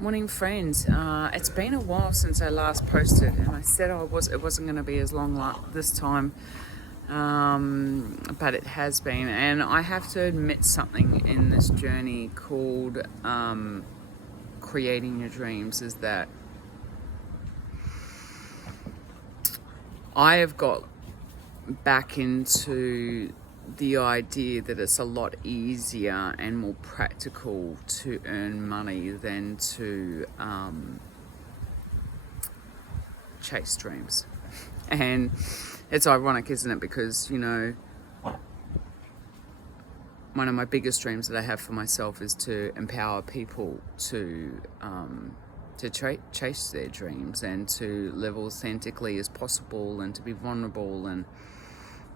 Morning, friends. It's been a while since I last posted, and I said it wasn't going to be as long this time, but it has been. And I have to admit something in this journey called creating your dreams is that I have got back into the idea that it's a lot easier and more practical to earn money than to chase dreams. And it's ironic, isn't it? Because, one of my biggest dreams that I have for myself is to empower people to chase their dreams and to live authentically as possible and to be vulnerable and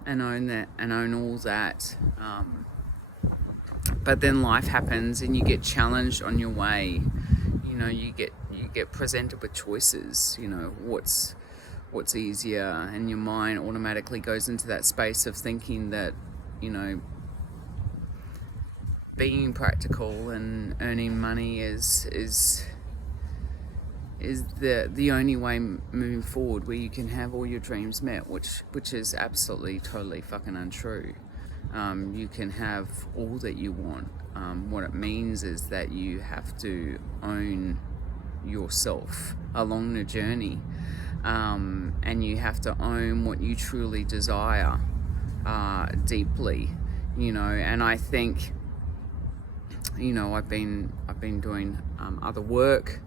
own that and own all that. But then life happens and you get challenged on your way. You get presented with choices. What's easier, and your mind automatically goes into that space of thinking that being practical and earning money is the only way moving forward where you can have all your dreams met, which is absolutely totally fucking untrue. You can have all that you want. What it means is that you have to own yourself along the journey, and you have to own what you truly desire deeply. And I think I've been doing other work,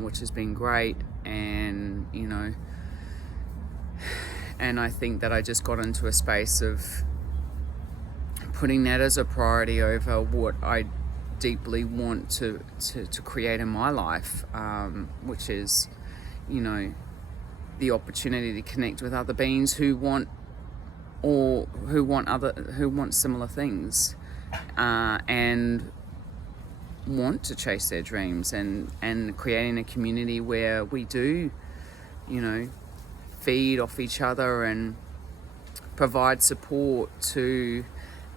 which has been great, and and I think that I just got into a space of putting that as a priority over what I deeply want to create in my life, which is the opportunity to connect with other beings who want similar things, and want to chase their dreams, and creating a community where we do feed off each other and provide support to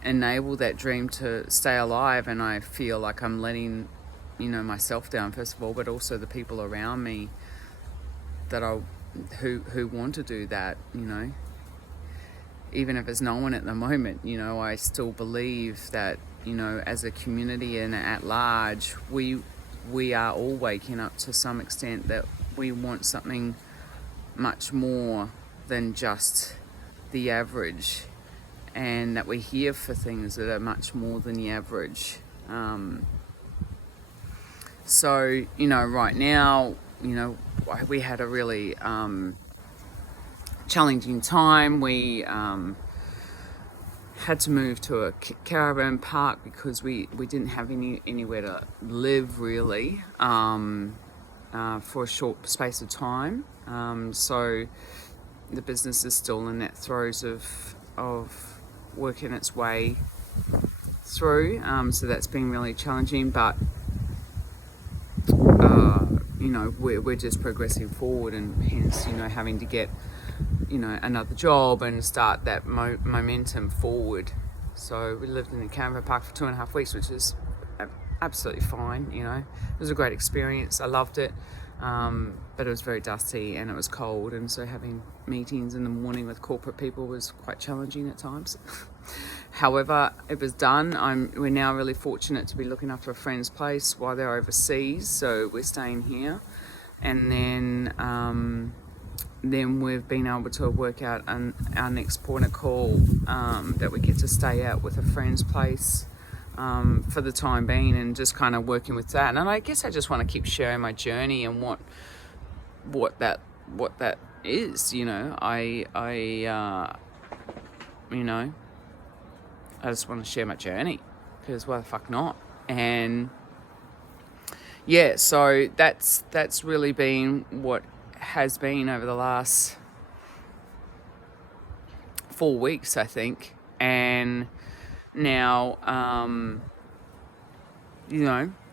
enable that dream to stay alive. And I feel like I'm letting myself down, first of all, but also the people around me who want to do that. Even if there's no one at the moment, I still believe that as a community and at large, we are all waking up to some extent that we want something much more than just the average, and that we're here for things that are much more than the average. So right now, we had a really challenging time. We had to move to a caravan park because we didn't have anywhere to live really, for a short space of time. So the business is still in that throes of working its way through. So that's been really challenging, but we're just progressing forward, and hence having to get another job and start that momentum forward. So we lived in a caravan park for 2.5 weeks, which is absolutely fine. It was a great experience. I loved it, but it was very dusty and it was cold, and so having meetings in the morning with corporate people was quite challenging at times. However, it was done. We're now really fortunate to be looking after a friend's place while they're overseas, so we're staying here. And then we've been able to work out our next point of call, that we get to stay at with a friend's place for the time being, and just kind of working with that. And I guess I just want to keep sharing my journey and what that is. I just want to share my journey, because why the fuck not? And yeah, so that's really been what has been over the last 4 weeks, I think. And now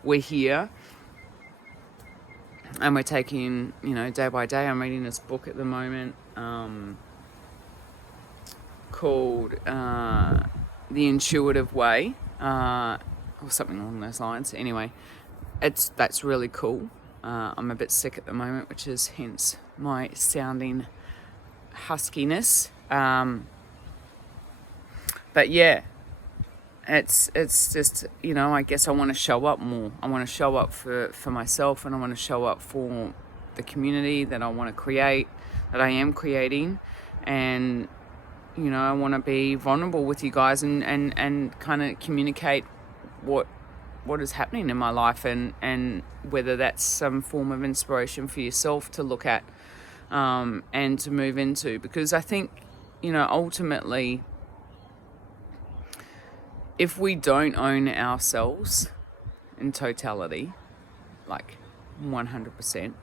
we're here and we're taking day by day. I'm reading this book at the moment, called The Intuitive Way, or something along those lines. Anyway, that's really cool. I'm a bit sick at the moment, which is hence my sounding huskiness. But yeah, it's just, you know, I guess I want to show up more. I want to show up for myself, and I want to show up for the community that I want to create, that I am creating. And, you know, I want to be vulnerable with you guys and kind of communicate what is happening in my life, and whether that's some form of inspiration for yourself to look at, and to move into. Because I think, you know, ultimately, if we don't own ourselves in totality, like 100%,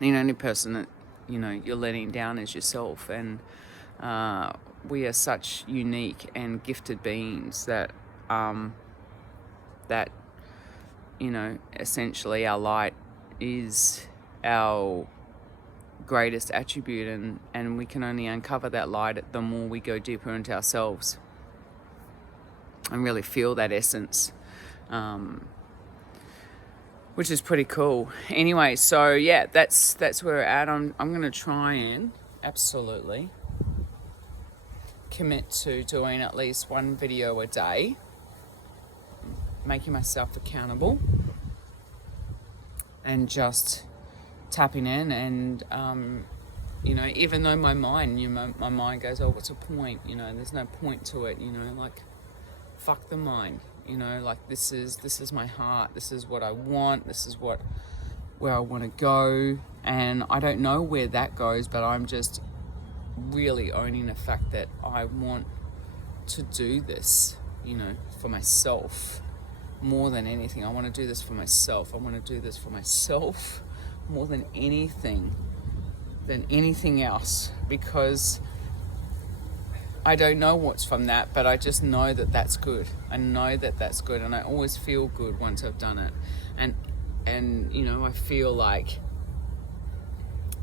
the only person that, you know, you're letting down is yourself. And we are such unique and gifted beings that, you know, essentially our light is our greatest attribute, and we can only uncover that light the more we go deeper into ourselves and really feel that essence, which is pretty cool. Anyway, so yeah, that's where we're at. I'm going to try and absolutely commit to doing at least one video a day, making myself accountable, and just tapping in. And you know, even though my mind goes, oh, what's the point? You know, there's no point to it. You know, like, fuck the mind. You know, like, this is my heart. This is what I want. This is where I want to go. And I don't know where that goes, but I'm just really owning the fact that I want to do this, you know, for myself more than anything. I want to do this for myself. I want to do this for myself more than anything else, because I don't know what's from that, but I just know that that's good. I know that that's good, and I always feel good once I've done it. And you know, I feel like,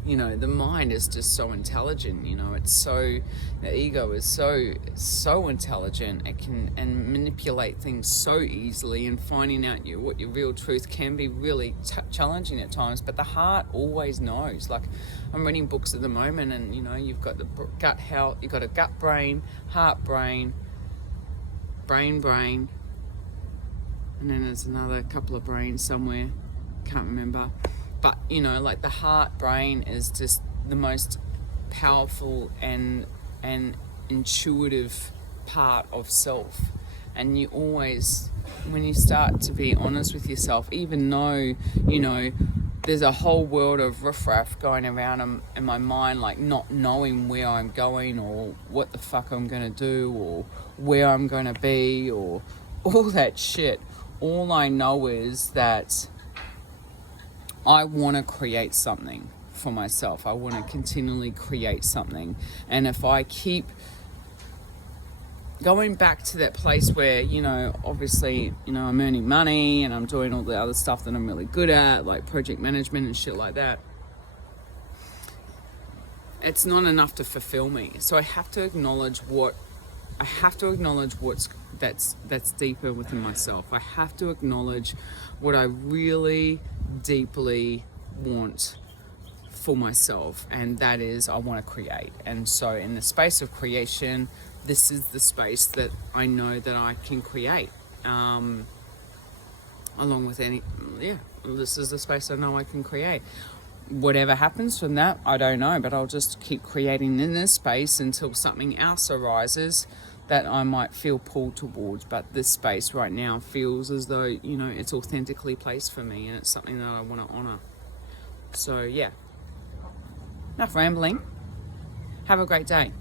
you know, the mind is just so intelligent. You know, the ego is so intelligent. It can manipulate things so easily, and finding out what your real truth can be really challenging at times. But the heart always knows. Like, I'm reading books at the moment, and you know, you've got the gut health, you've got a gut brain, heart brain, brain, and then there's another couple of brains somewhere, can't remember. But, you know, like, the heart brain is just the most powerful and intuitive part of self. And you always, when you start to be honest with yourself, even though, you know, there's a whole world of riffraff going around in my mind, like, not knowing where I'm going, or what the fuck I'm going to do, or where I'm going to be, or all that shit. All I know is that I want to create something for myself. I want to continually create something. And if I keep going back to that place where, you know, obviously, you know, I'm earning money and I'm doing all the other stuff that I'm really good at, like project management and shit like that, it's not enough to fulfill me. So I have to acknowledge that's deeper within myself. I have to acknowledge what I really deeply want for myself, and that is, I want to create. And so in the space of creation, this is the space that I know that I can create, along with this is the space I know I can create. Whatever happens from that, I don't know, but I'll just keep creating in this space until something else arises that I might feel pulled towards. But this space right now feels as though, you know, it's authentically placed for me, and it's something that I want to honor. So yeah, enough rambling. Have a great day.